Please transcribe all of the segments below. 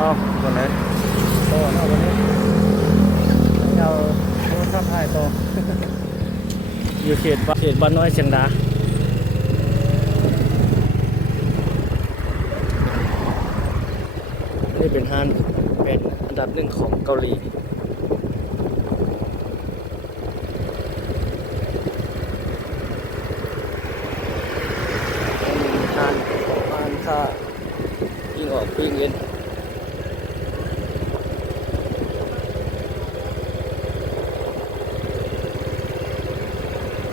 วันไหนโตเอาวันนี้เอาโทรศัพท์ถ่ายโตอยู่เขตบ้านน้อยเชียงดานี่เป็นห้างเป็นอันดับหนึ่งของเกาหลีห้างค่าปิ้งออกปิ้งเย็น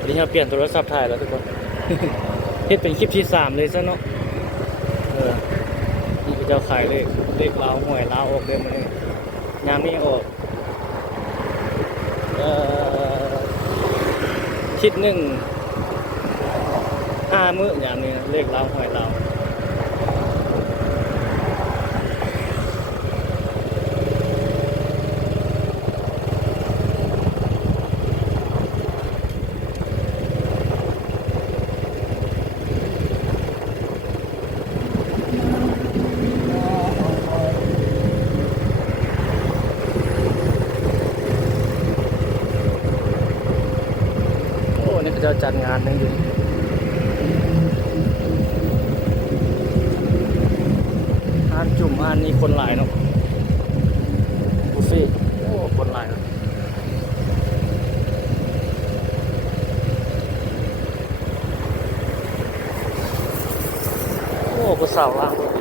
นี่เราเปลี่ยนโทรศัพท์ถ่ายแล้วทุกคน เฮ็ดเป็นคลิปที่3เลยซะเนาะนี่ก็จะขายเลขลาวหวยลาวออกเดือนมาเนี่ยยามนี้ออกคิด1 5 มื้อยามนี้เลขลาวหวยลาวนี่ก็จะจัดงานนึงอยู่ห้านจุ่มห้านนี้คนหลายเนาะบุฟเฟ่โอ้คนหลายนะโอ้ผู้สาวล่างรถ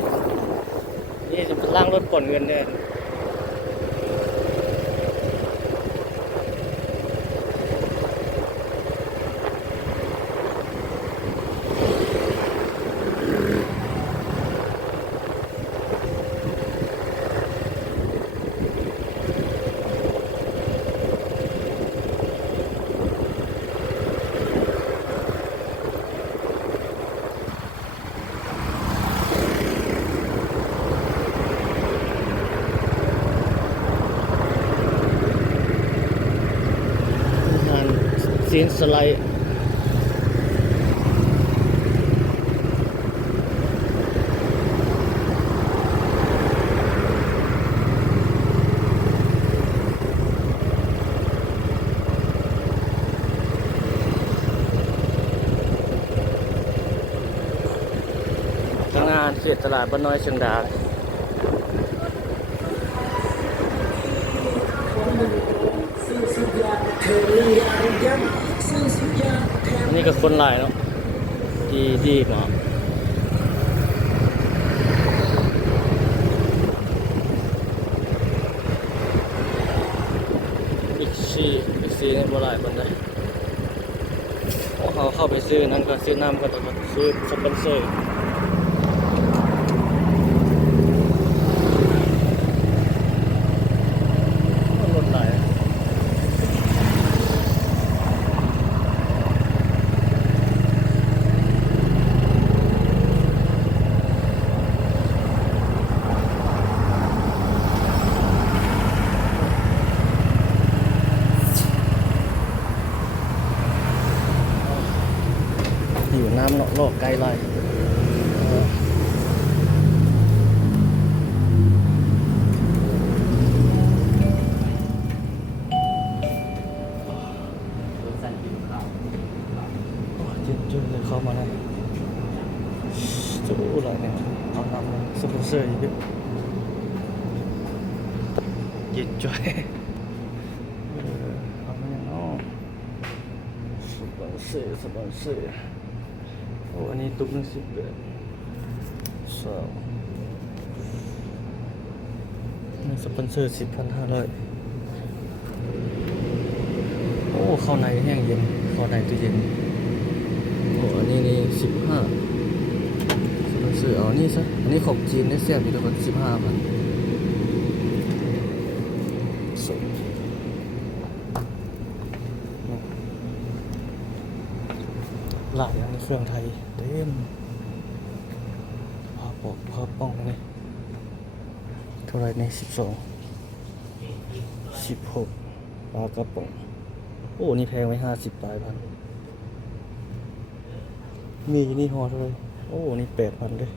นี่จะเป็นล่างรถก่อนเงินเนี่ยซีนสไลด์งานเขตตลาดบ้านน้อยเชียงดานี่ก็คนหลายเนาะดีเนาะบิ๊กซีในบ่หลายปานใดเขาเข้าไปซื้อนั้นก็ซื้อน้ำก็ต้องซื้อสปอนเซอร์รถหลายอยู่น้ำเนาะโลกไกลไล่จุดเลยเข้ามาแล้วจะรู้อะไรเนี่ยเอาน้ำสปอนเซอร์อีกเย็นจ่อยเอามาเนี่ยเนาะสปอนเซอร์โอ้อันนี้ตุ๊กนึง10 เดือนนี่สปอนเซอร์10,500โอ้เข้าในแห้งเย็นเข้าในตู้เย็นโอ้อันนี้15สปอนเซอร์เอานี่ซะอันนี้ของจีนได้เสียบอยู่ทุกคน15,000หลายอย่างในเครื่องไทยเต็มพอป้องเลยเท่าไรใน16ปลากระป๋องโอ้นี่แพงไว้50 ปลายพันนี่ห่อเท่าไรโอ้นี่8,000เลย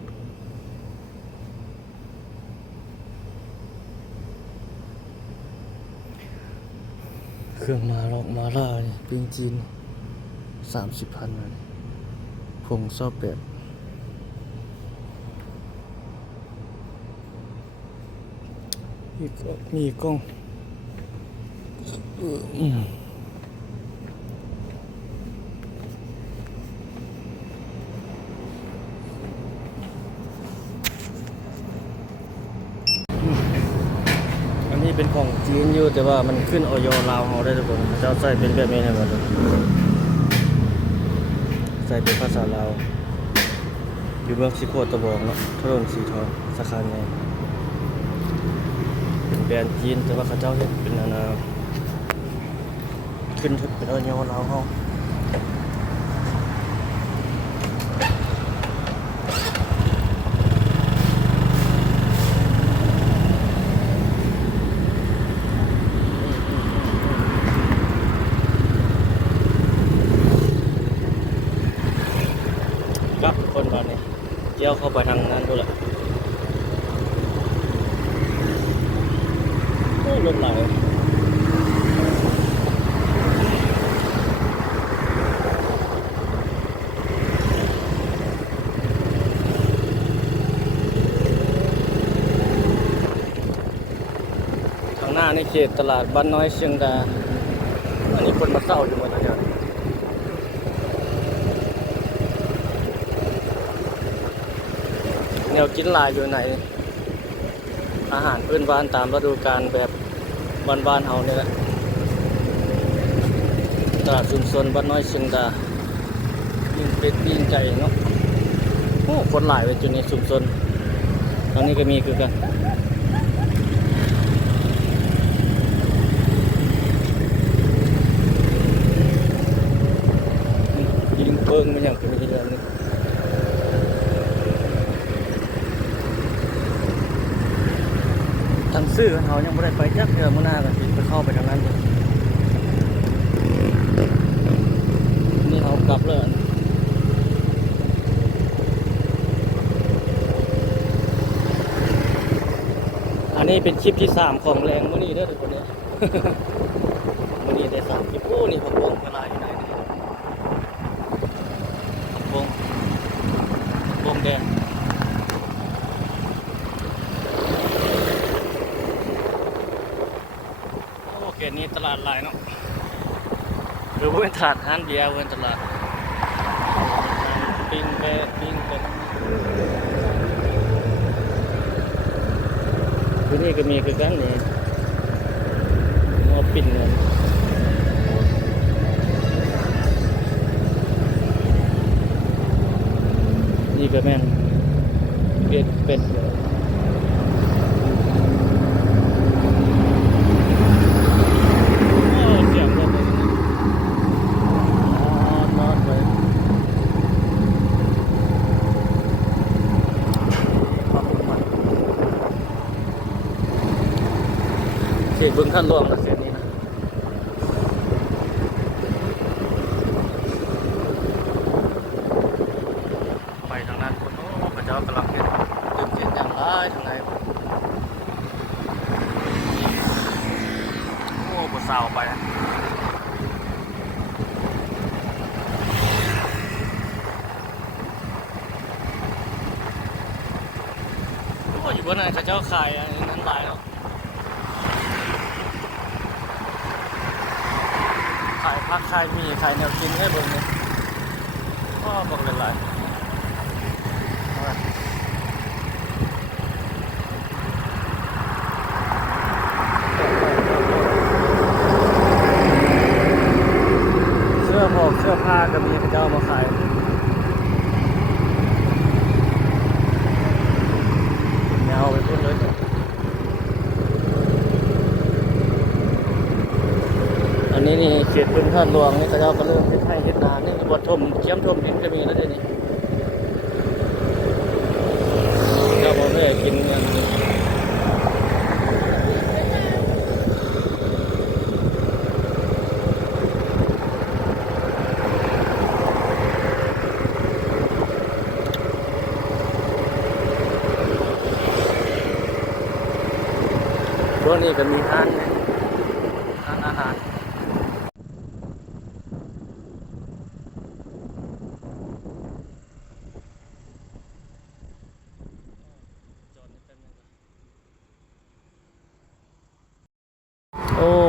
รื่องมาลอกมาล่านี่ปิงจีน30,000เลยผงซอบแบบมีกล้องอันนี้เป็นของจีนอยู่แต่ว่ามันขึ้นออยลาวเราได้ทุกคนเจ้าใส่เป็นแบบนี้ให้หมดเลยใส่เป็นภาษาลาวอยู่เมืองสิโคตะบองเนาะถนนสีทองสาขาไงเป็นแบรนด์จีนแต่ว่าเขาเจ้าเฮ็ดเป็นนาขึ้นเป็นออยลาวเฮาครับคนบ้านนี้เดี๋ยวเข้าไปทางนั้นดูแหละโอ้ลมไหลทางหน้าในเขตตลาดบ้านน้อยเชียงดาอันนี้คนมาเศร้าอยู่หมดแล้วเนี่ยแนวกินหลายอยู่ไหนอาหารพื้นบ้านตามฤดูกาลแบบบ้านๆเฮานี่แหละตลาดชุมชนบ้านน้อยเชียงดายิ่งเป็ดยิ่งใจเนาะโอ้คนหลายไปจุดนี้ชุมชนตรงนี้ก็มีคือกันยิงเปิ้งมันอย่างเป็นเรื่องนี้ทางซื้อเขายังไม่ได้ไปจักเดือนมื่อหน้าก็สิไปเข้าไปทางนั้นเลยนี่เขากลับเลยอันนี้เป็นคลิปที่3ของแรงมื่อนี้เด้อทุกคนเนี่ย มื่อนี้ได้3คลิปโอ้นี่ผมวงเวลาอยู่ไหนนี่วงแดงโอเคนี่ตลาดลายเนาะหรือว่าเป็นตลาดฮันเบียร์เป็นตลาดปิ้งเป็ดที่นี่ก็มีคือกันนี่มาปิ้งเงินนี่ก็แม่นเป็ดเสียงเลยนอนไปเสียงบึงท่านหลวงนะเสียงนี้นะไปทางนั้นคนโอ้พระเจ้ากำลังเห็นตื่นเต้นอย่างไรทางไหนโอ้ปวดสาวไปโอ้อยู่บนนั้นเขาเจ้าขายอันนั้นหลายเนาะขายผักขายมีขายแนวกินให้เบิ่งเนี่ยก็บอกหลายเสื้อผ้าก็มีเขาเจ้ามาขายแนวไปพุ่นเลยอันนี้นี่เขตพื้นท่านหลวงนี่เขาเจ้าก็เริ่มเฮ็ดให้เฮ็ดนานี่วัดทมเจียมทมดินก็มีแล้วเดี๋ยวนี้เจ้าบ่ได้กินเงินตัวนี้ก็มีร้านอาหาร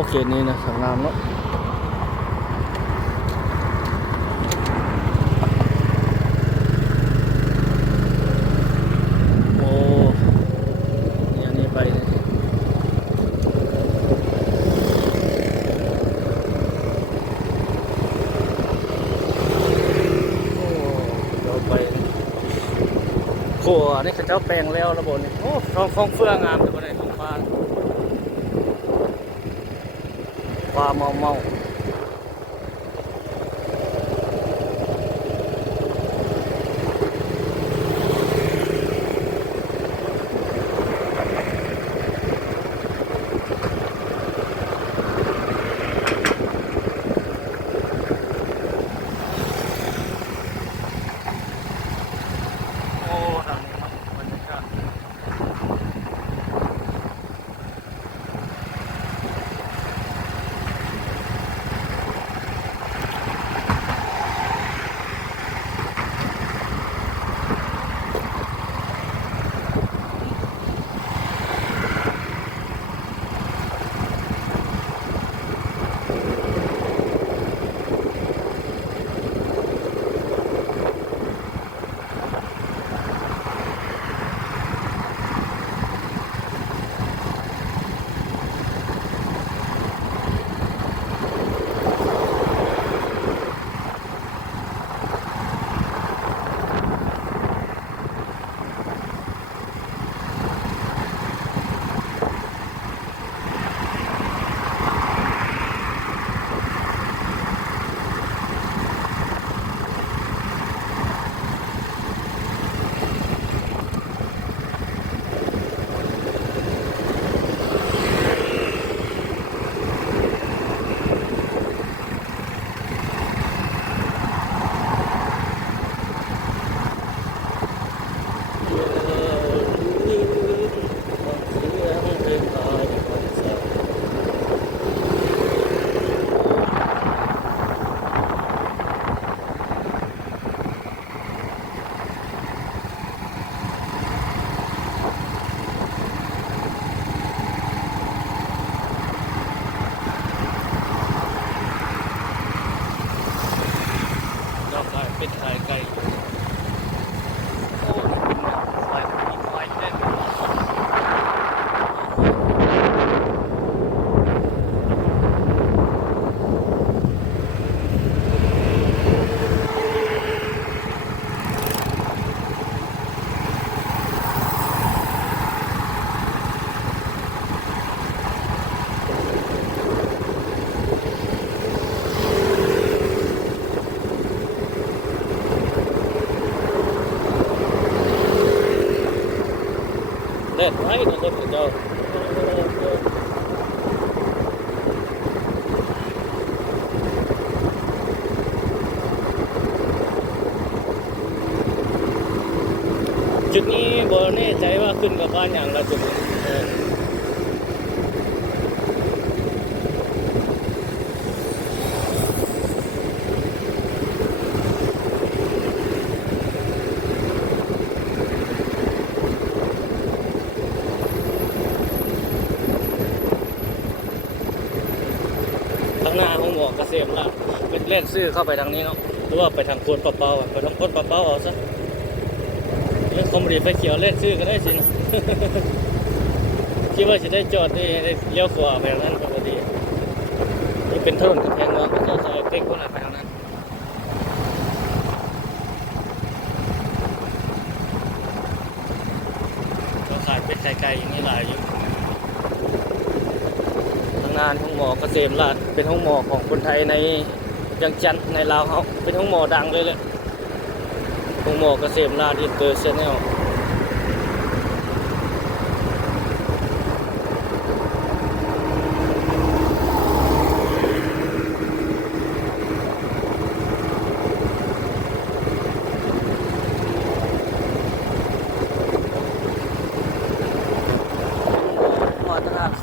เขตนี้นะสวยงามเนาะโอ้นี่อันนี้ไปเนี่ยโอ้เราไปโอ้อันนี้เขาเจ้าแปลงแล้วระบบนี่โอ้ท้องเฟืองงามเลยบนในท้องฟ้าฟ้าเมาโอ้ทางนี้เนาะบรรยากาศยอดได้เป็นไก่โอ้ควายมีควายเล่นเล่นไว้ในรถของเจ้าจุดนี้บ่แน่ใจว่าขึ้นกับบ้านอย่างละจุดข้างหน้าห้องหมอกเกษมละเป็นเล่นซื้อเข้าไปทางนี้เนาะหรือว่าไปทางโคนปะเปาไปทางโคนปะเปาเอาซะเล่นคอมรีไฟเขียวเล่นซื้อก็ได้สินะ คิดว่าจะได้จอดนี่เลี้ยวขวาไปทางนั้นปกตินี่เป็นถนนกำแพงเมืองก็จะซอยเต็กคนไหนไปทางนั้นก็ขายเป็ดไก่อย่างนี้หลายอยู่ทางงานห้องหมอเกษมราษฎร์เป็นห้องหมอของคนไทยในยังจันทน์ในลาวเขาเป็นห้องหมอดังเลยแหละห้องหมอเกษมราษฎร์อินเตอร์เนชั่นแนล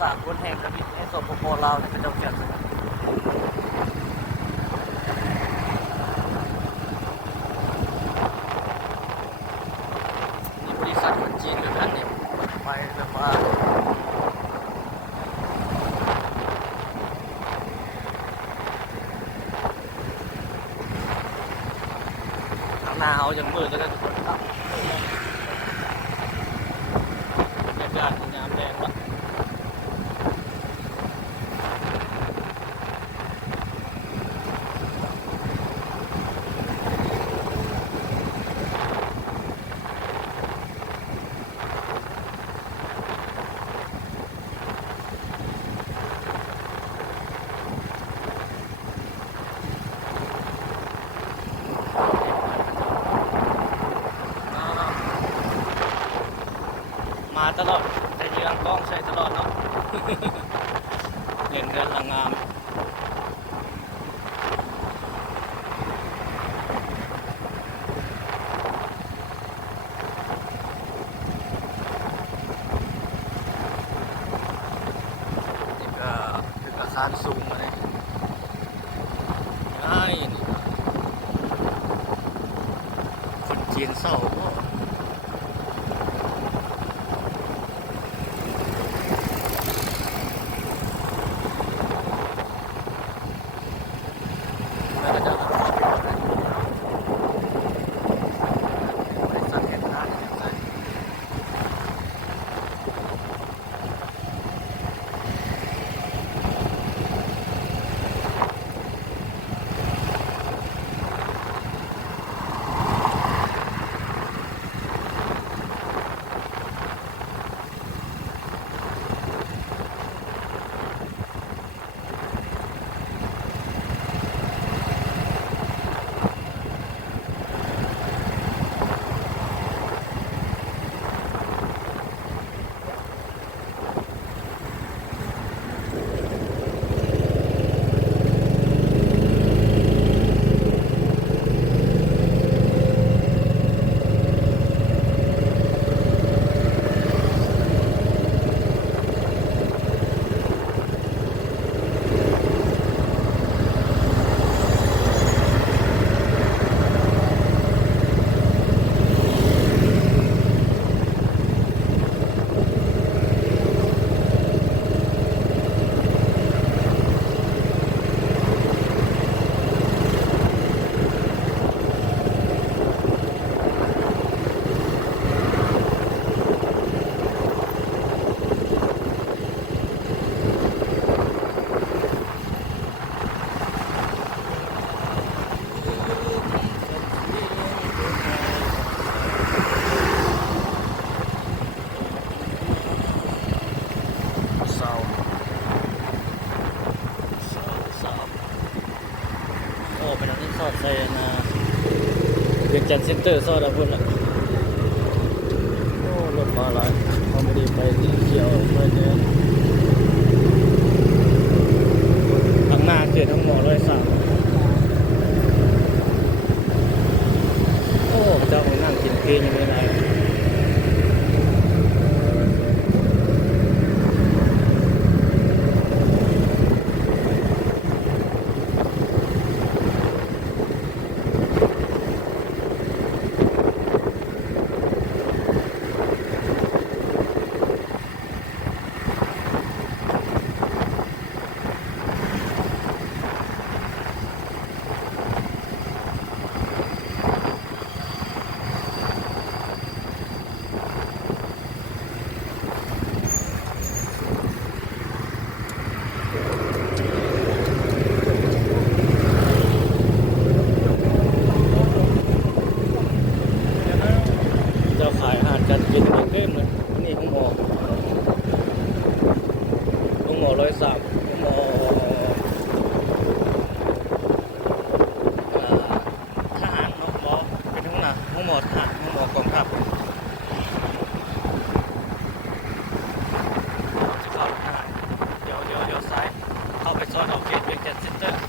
สากลแห่งกระดิ่งในสปป.ลาวในเป็นเจ้าเกียรตินี่บริษัทคนจีนด้วยกันนี่ไปแบบว่า าเขาอย่างมืดแล้วก็ทุกคนครับบรรยากาศงามแดงวะมาตลอดแต่ยีรังกล้องใช้ตลอดเนาะ เห็นเรือนหลังงามนี่ก็คืออาคารสูงมาเลยง่ายนี่คนจีนเศร้าบ่น่าจะเข้าไปก่อนเลยบริษัทเห็นร้านอย่างไรเศร้าเศร้าโอ้เป็นอันที่สอดใส่นะเวียงจันทร์เซ็นเตอร์สอดเอาพุ่นละโอ้รถมาหลายเขาไม่ได้ไปที่เที่ยวไปเนี่ยทางหน้าเกิดทั้งหมอด้วยสามโอ้เจ้าไปนั่งกินเพลงอย่างนี้นะเจ้าขายอาหารการกินเต็มเลยนี่ห้องหมอร้อยสามห้องหมอทหารเนาะหมอเป็นห้องหน้าห้องหมอทหารห้องหมอกองทัพจะเข้าทหารเดี๋ยวซ้ายเข้าไปซอยเอาเขตเวียงจันทร์เซ็นเตอร์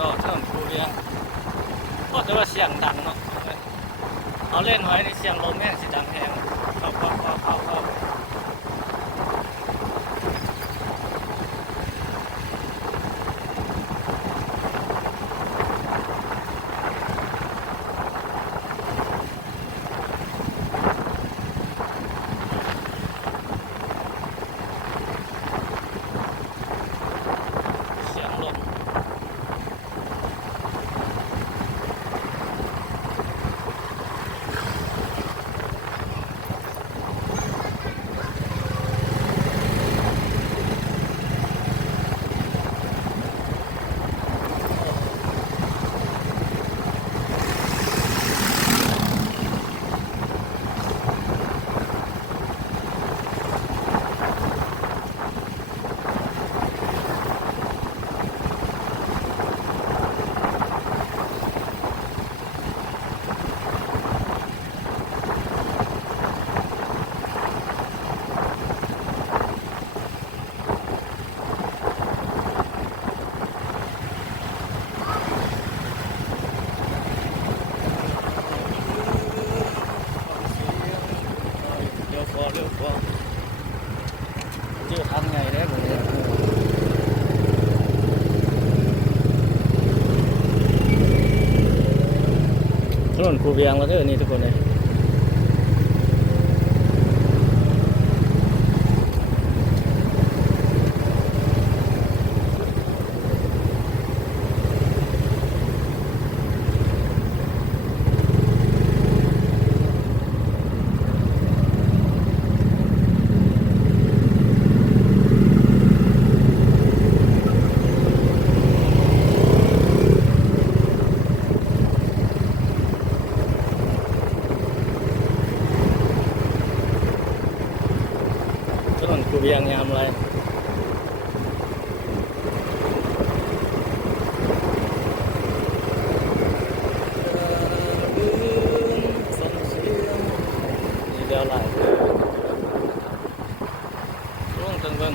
ดอกถนนคูเวียงก็แต่ว่าเสียงดังเนาะเอาเล่นไว้ในเสียงลมแม่งสิดังแฮงเข้าเสียงลมเร็วฟอเจอทางไงได้แบบนี้ถนนคูเวียงแล้วเด้อนี่ทุกคนเลยถนนคูเวียงยามอะไรนี่เดียวหลายร่วงตึงเบิ่ง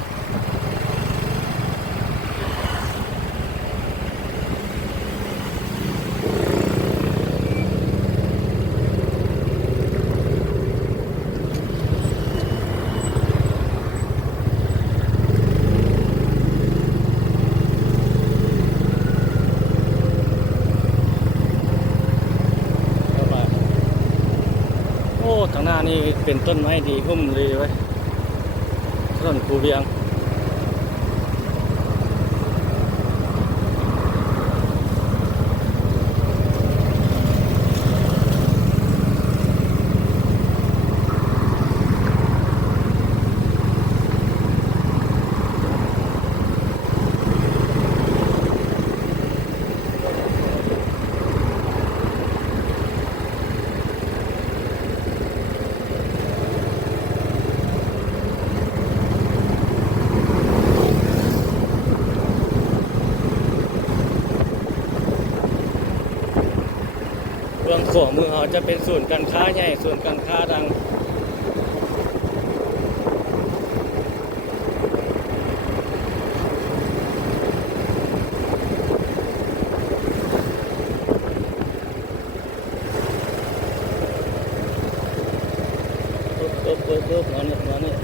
โอ้ทางหน้านี่เป็นต้นไม้ดีหุ้มเลยไว้ถนนคูเวียงเบื้องขวามือเขาจะเป็นศูนย์การค้าใหญ่ศูนย์การค้าดังปุ๊บมาเนี่ย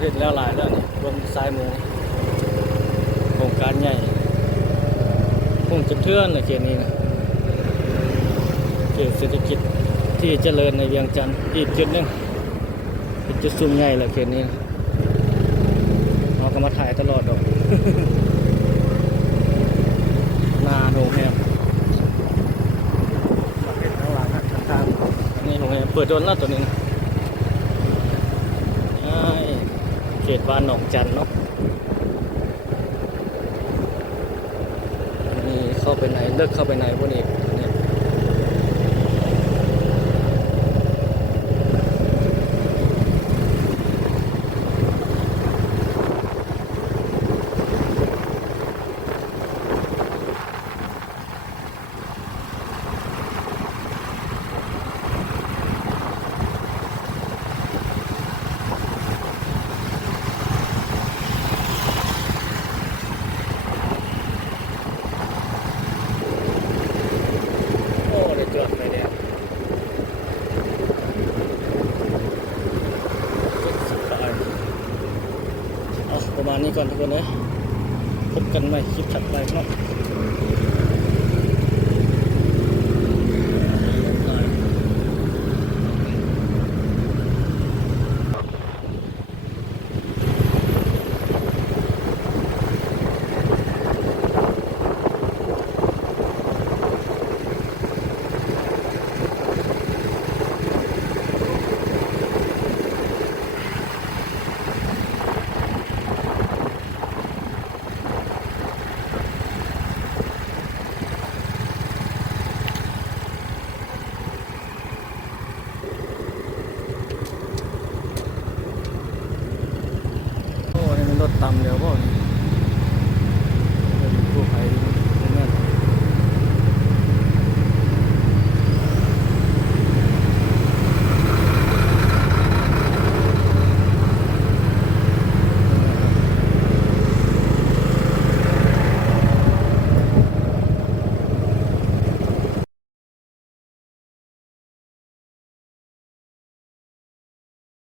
เห็นแล้วหลายแล้วนี่บนซ้ายมือโครงการใหญ่คงจะเทื่อนในเขตนี้นะเขตเศรษฐกิจที่เจริญในเวียงจันทร์อีกจุดหนึงเป็นจุดซุ่มใหญ่เลยเขตนี้นะเราก็มาถ่ายตลอดดอก นาโรงแรมเป็นข้างหลังข้างๆอันนี้โรงแรมเปิดโดนแล้วตัวนี้นะเขตบ้านหนองจันเนาะนี่เข้าไปไหนเลิกเข้าไปไหนพวกนี้เนี่ย บกันใหม่คลิปถัดไปเนาะโอ้นี่มันรถต่ำเดี๋ยวบ่นี่เป็นกู้ภัย